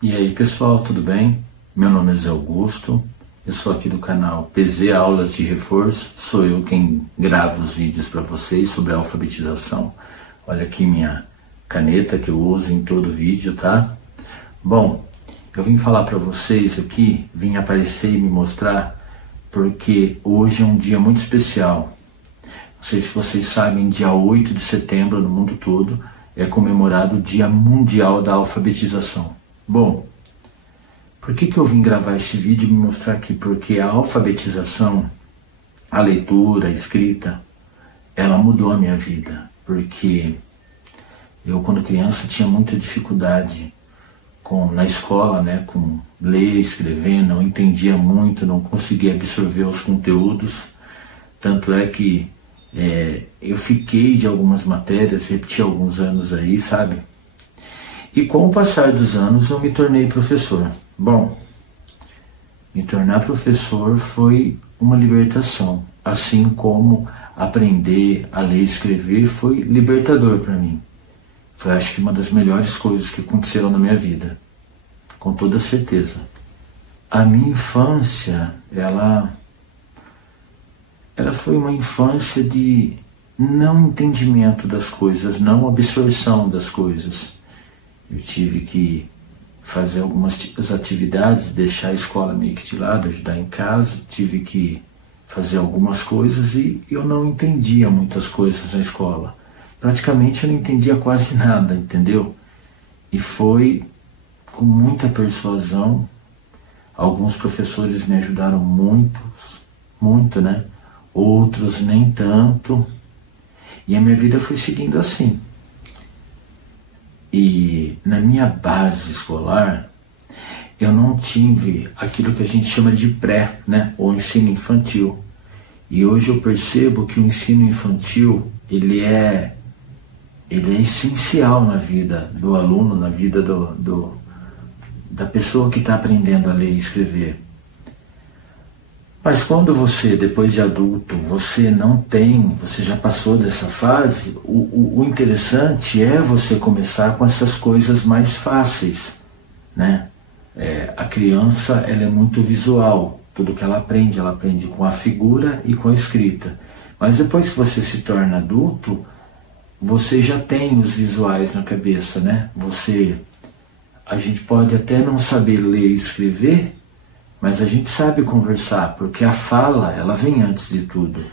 E aí pessoal, tudo bem? Meu nome é Zé Augusto, eu sou aqui do canal PZ Aulas de Reforço, sou eu quem grava os vídeos para vocês sobre a alfabetização. Olha aqui minha caneta que eu uso em todo vídeo, tá? Bom, eu vim falar para vocês aqui, vim aparecer e me mostrar porque hoje é um dia muito especial. Não sei se vocês sabem, dia 8 de setembro no mundo todo é comemorado o Dia Mundial da Alfabetização. Bom, por que eu vim gravar este vídeo e me mostrar aqui? Porque a alfabetização, a leitura, a escrita, ela mudou a minha vida. Porque eu, quando criança, tinha muita dificuldade na escola, né, com ler, escrever, não entendia muito, não conseguia absorver os conteúdos. Tanto é que eu fiquei de algumas matérias, repeti alguns anos aí, sabe? E com o passar dos anos eu me tornei professor. Bom, me tornar professor foi uma libertação, assim como aprender a ler e escrever foi libertador para mim. Foi, acho que, uma das melhores coisas que aconteceram na minha vida, com toda certeza. A minha infância, ela foi uma infância de não entendimento das coisas, não absorção das coisas. Eu tive que fazer algumas atividades, deixar a escola meio que de lado, ajudar em casa, tive que fazer algumas coisas e eu não entendia muitas coisas na escola. Praticamente eu não entendia quase nada, entendeu? E foi com muita persuasão. Alguns professores me ajudaram muito, né? Outros nem tanto. E a minha vida foi seguindo assim. E na minha base escolar, eu não tive aquilo que a gente chama de pré, né? Ou ensino infantil. E hoje eu percebo que o ensino infantil, ele é essencial na vida do aluno, na vida da pessoa que está aprendendo a ler e escrever. Mas quando você, depois de adulto, você já passou dessa fase, o interessante é você começar com essas coisas mais fáceis, né? A criança, ela é muito visual, tudo que ela aprende com a figura e com a escrita. Mas depois que você se torna adulto, você já tem os visuais na cabeça, né? A gente pode até não saber ler e escrever, mas a gente sabe conversar, porque a fala, ela vem antes de tudo.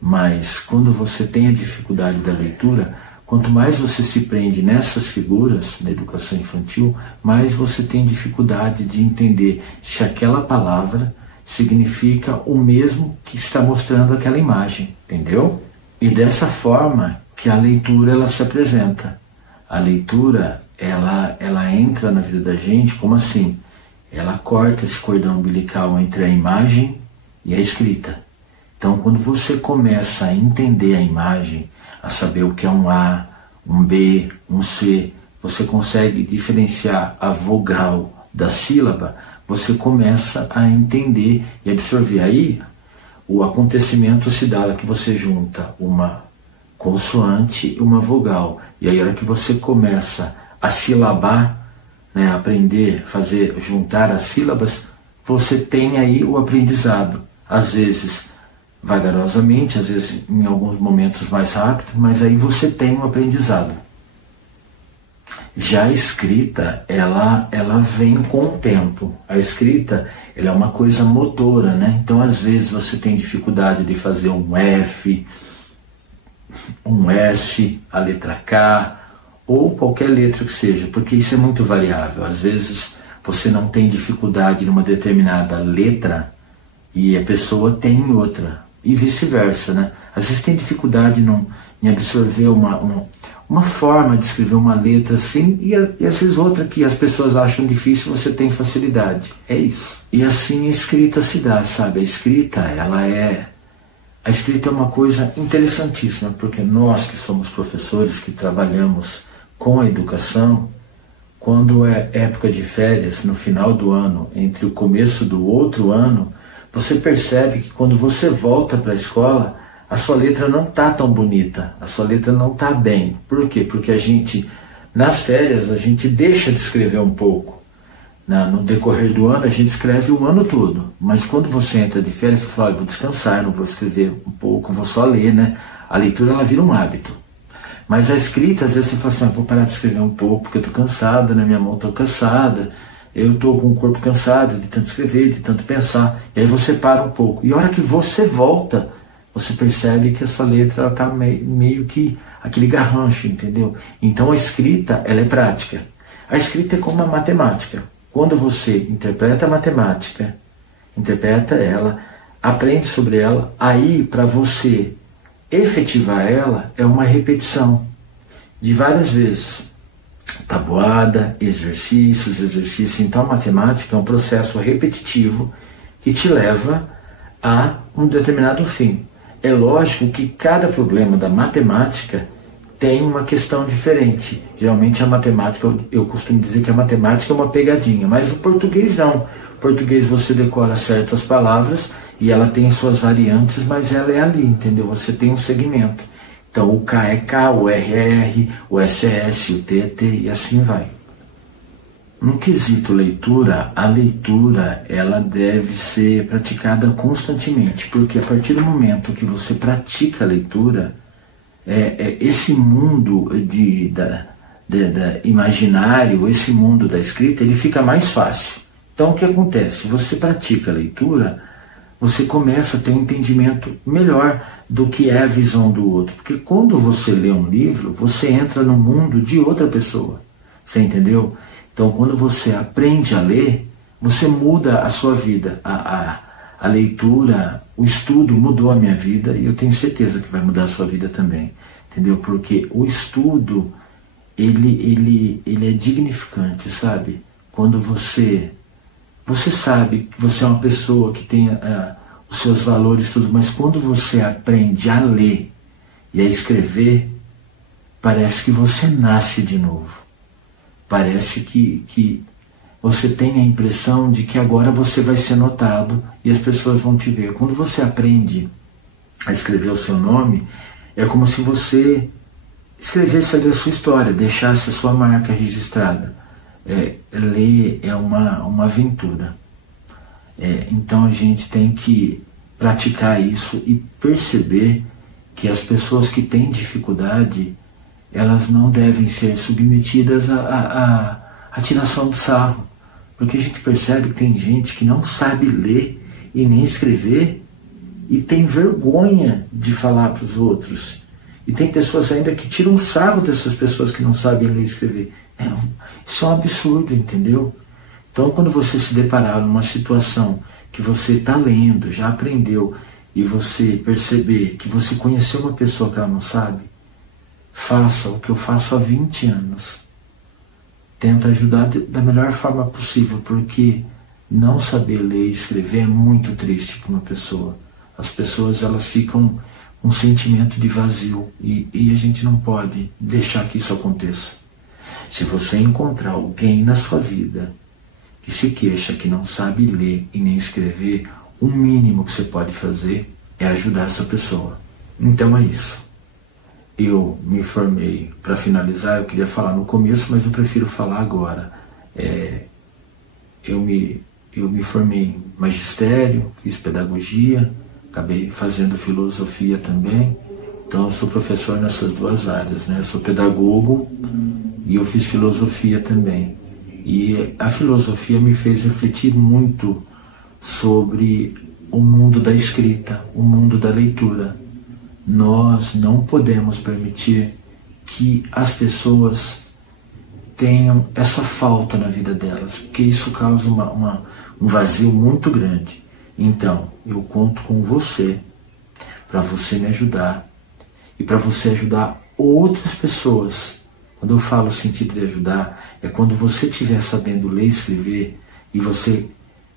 Mas quando você tem a dificuldade da leitura, quanto mais você se prende nessas figuras, na educação infantil, mais você tem dificuldade de entender se aquela palavra significa o mesmo que está mostrando aquela imagem, entendeu? E dessa forma que a leitura, ela se apresenta. A leitura, ela entra na vida da gente, como assim? Ela corta esse cordão umbilical entre a imagem e a escrita. Então, quando você começa a entender a imagem, a saber o que é um A, um B, um C, você consegue diferenciar a vogal da sílaba, você começa a entender e absorver. Aí, o acontecimento se dá que você junta uma consoante e uma vogal. E aí, a hora que você começa a silabar, né, aprender, juntar as sílabas, você tem aí o aprendizado. Às vezes vagarosamente, às vezes em alguns momentos mais rápido, mas aí você tem o aprendizado. Já a escrita, ela vem com o tempo. A escrita, ela é uma coisa motora, né? Então às vezes você tem dificuldade de fazer um F, um S, a letra K, ou qualquer letra que seja, porque isso é muito variável. Às vezes você não tem dificuldade numa determinada letra e a pessoa tem em outra, e vice-versa, né? Às vezes tem dificuldade em absorver uma forma de escrever uma letra assim, e às vezes outra que as pessoas acham difícil, você tem facilidade. É isso. E assim a escrita se dá, sabe? A escrita é uma coisa interessantíssima, porque nós que somos professores, que trabalhamos com a educação, quando é época de férias, no final do ano, entre o começo do outro ano, você percebe que quando você volta para a escola, a sua letra não está tão bonita, a sua letra não está bem. Por quê? Porque nas férias, a gente deixa de escrever um pouco. No decorrer do ano a gente escreve o ano todo, mas quando você entra de férias, você fala, eu vou descansar, não vou escrever um pouco, vou só ler, né? A leitura ela vira um hábito. Mas a escrita, às vezes você fala assim, vou parar de escrever um pouco, porque eu estou cansado, né? Minha mão está cansada, eu estou com o corpo cansado de tanto escrever, de tanto pensar. E aí você para um pouco. E a hora que você volta, você percebe que a sua letra está meio que aquele garrancho, entendeu? Então a escrita, ela é prática. A escrita é como a matemática. Quando você interpreta a matemática, interpreta ela, aprende sobre ela, aí para você efetivar ela é uma repetição de várias vezes. Tabuada, exercícios. Então a matemática é um processo repetitivo que te leva a um determinado fim. É lógico que cada problema da matemática tem uma questão diferente. Geralmente a matemática, eu costumo dizer que a matemática é uma pegadinha, mas o português não. O português você decora certas palavras e ela tem suas variantes, mas ela é ali, entendeu? Você tem um segmento. Então o K é K, o R é R, o S é S, o T é T e assim vai. No quesito leitura, a leitura ela deve ser praticada constantemente, porque a partir do momento que você pratica a leitura, esse mundo imaginário, esse mundo da escrita, ele fica mais fácil. Então o que acontece? Você pratica a leitura, você começa a ter um entendimento melhor do que é a visão do outro. Porque quando você lê um livro, você entra no mundo de outra pessoa. Você entendeu? Então quando você aprende a ler, você muda a sua vida. A leitura, o estudo mudou a minha vida e eu tenho certeza que vai mudar a sua vida também. Entendeu? Porque o estudo, ele é dignificante, sabe? Quando você sabe que você é uma pessoa que tem os seus valores, tudo, mas quando você aprende a ler e a escrever, parece que você nasce de novo. Parece que você tem a impressão de que agora você vai ser notado e as pessoas vão te ver. Quando você aprende a escrever o seu nome, é como se você escrevesse ali a sua história, deixasse a sua marca registrada. Ler é uma aventura. Então a gente tem que praticar isso e perceber que as pessoas que têm dificuldade, elas não devem ser submetidas à tiração de sarro. Porque a gente percebe que tem gente que não sabe ler e nem escrever e tem vergonha de falar para os outros. E tem pessoas ainda que tiram sarro dessas pessoas que não sabem ler e escrever. Isso é um absurdo, entendeu? Então, quando você se deparar numa situação que você está lendo, já aprendeu, e você perceber que você conheceu uma pessoa que ela não sabe, faça o que eu faço há 20 anos. Tenta ajudar da melhor forma possível, porque não saber ler e escrever é muito triste para uma pessoa. As pessoas elas ficam com um sentimento de vazio e a gente não pode deixar que isso aconteça. Se você encontrar alguém na sua vida que se queixa que não sabe ler e nem escrever, o mínimo que você pode fazer é ajudar essa pessoa. Então é isso. Eu me formei, para finalizar, eu queria falar no começo, mas eu prefiro falar agora. Eu me formei em magistério, fiz pedagogia, acabei fazendo filosofia também. Então eu sou professor nessas duas áreas, né? Eu sou pedagogo e eu fiz filosofia também. E a filosofia me fez refletir muito sobre o mundo da escrita, o mundo da leitura. Nós não podemos permitir que as pessoas tenham essa falta na vida delas, porque isso causa um vazio muito grande. Então, eu conto com você, para você me ajudar e para você ajudar outras pessoas. Quando eu falo o sentido de ajudar, é quando você estiver sabendo ler e escrever e você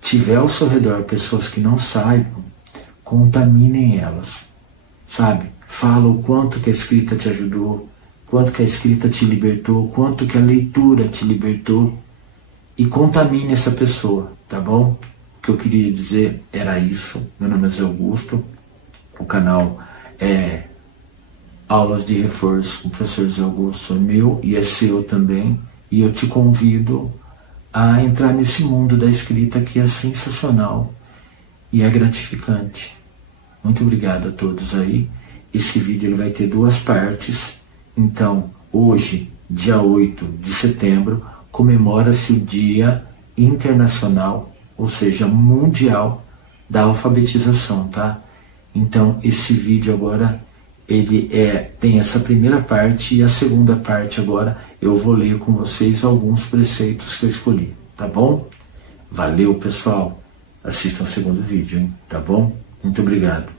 tiver ao seu redor pessoas que não saibam, contaminem elas. Sabe? Fala o quanto que a escrita te ajudou, quanto que a escrita te libertou, quanto que a leitura te libertou e contamine essa pessoa, tá bom? O que eu queria dizer era isso. Meu nome é Zé Augusto, o canal é Aulas de Reforço com o professor Zé Augusto, é meu e é seu também, e eu te convido a entrar nesse mundo da escrita que é sensacional e é gratificante. Muito obrigado a todos aí. Esse vídeo ele vai ter 2 partes. Então, hoje, dia 8 de setembro, comemora-se o Dia Internacional, ou seja, Mundial da Alfabetização, tá? Então, esse vídeo agora, ele tem essa primeira parte, e a segunda parte agora eu vou ler com vocês alguns preceitos que eu escolhi, tá bom? Valeu, pessoal! Assistam o segundo vídeo, hein? Tá bom? Muito obrigado!